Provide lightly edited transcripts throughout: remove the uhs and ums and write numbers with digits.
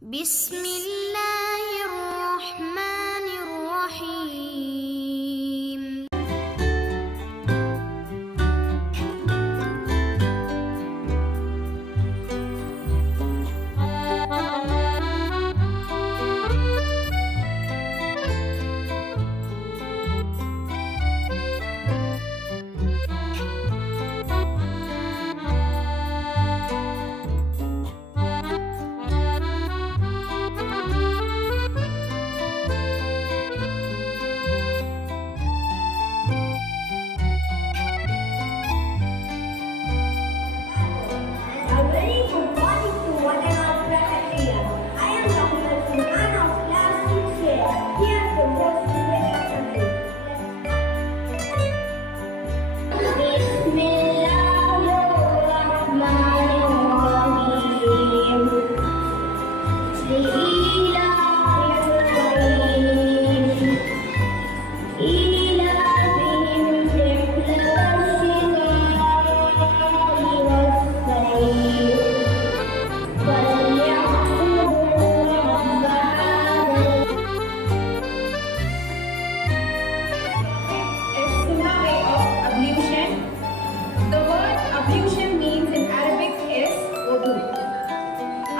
بسم الله الرحمن الرحيم.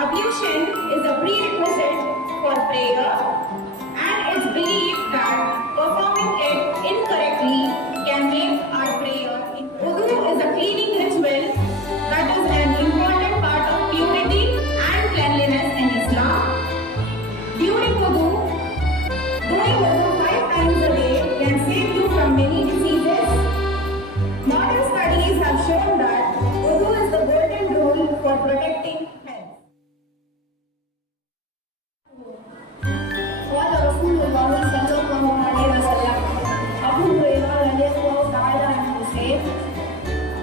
Ablution is a prerequisite for prayer, and it's believed that performing it incorrectly can make our prayer incorrect. Wudu is a cleaning ritual that is an important part of purity and cleanliness in Islam. During wudu, doing wudu 5 times a day can save you from many diseases. Modern studies have shown that wudu is the golden rule for protecting health. قال رسول الله صلى الله عليه وسلم, Abu Hurairah radiallahu ta'ala anhu said,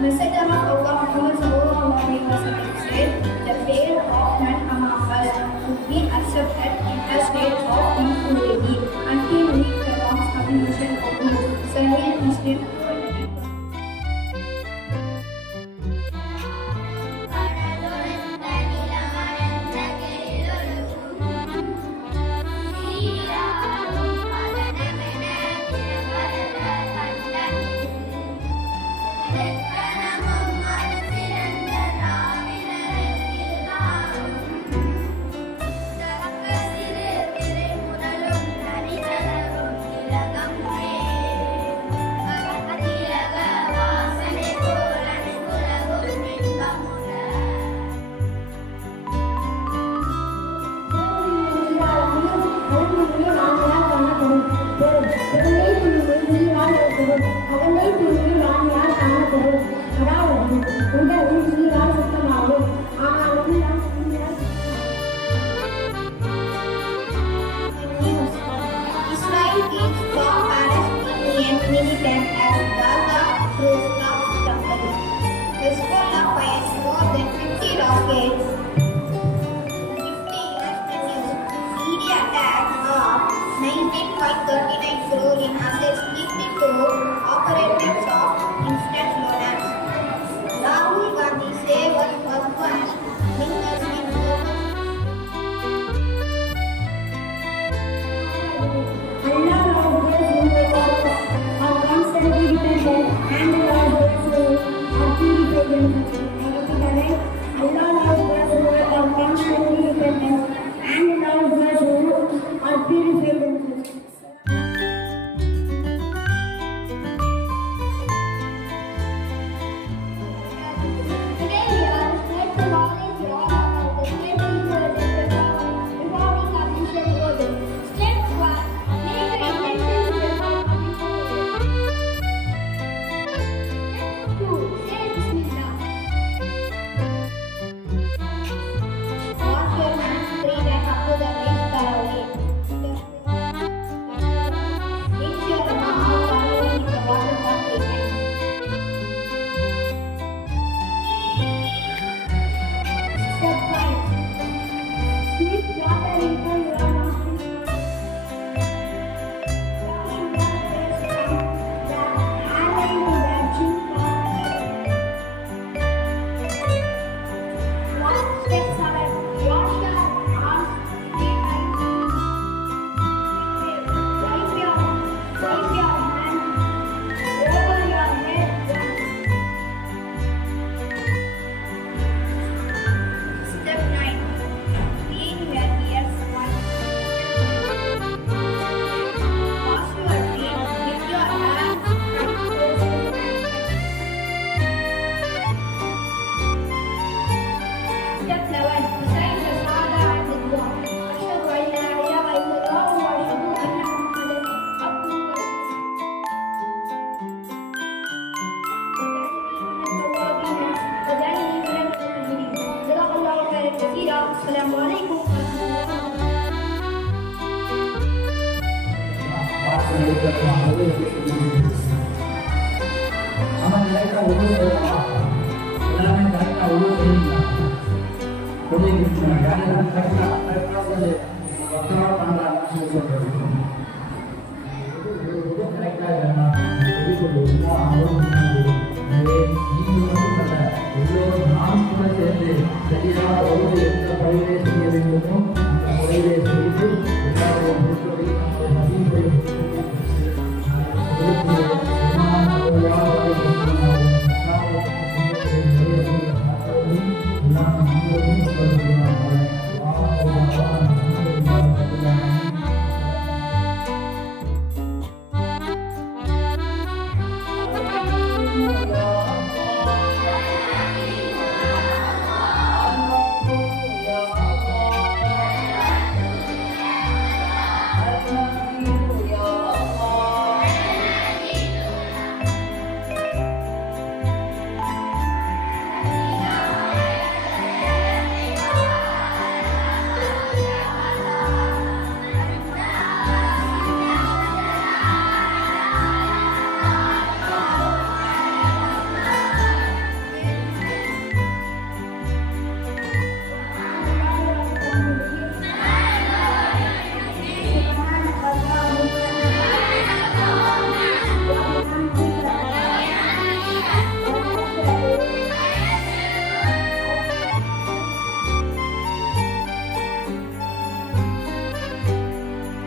Messenger of Allah Muhammad sallallahu alaihi wasallam said, the prayer of man among us would be accepted in a state of impurity until he performs ablution of wudu. Sahih Muslim. Militant as Gaza Pro-Islam company. Hezbollah fires more than 50 rockets. 50 US Syria attacks of 19.39 crore in assets linked to operators of instant loans. Rahul Gandhi save us husband, ministers in Allah are constantly dependent and are those who are purified themselves. Allah loves those who are constantly dependent and loves those who are purified themselves. Assalamualaikum Sama mereka urus orang, dalam mereka urus ini, boleh dimakan.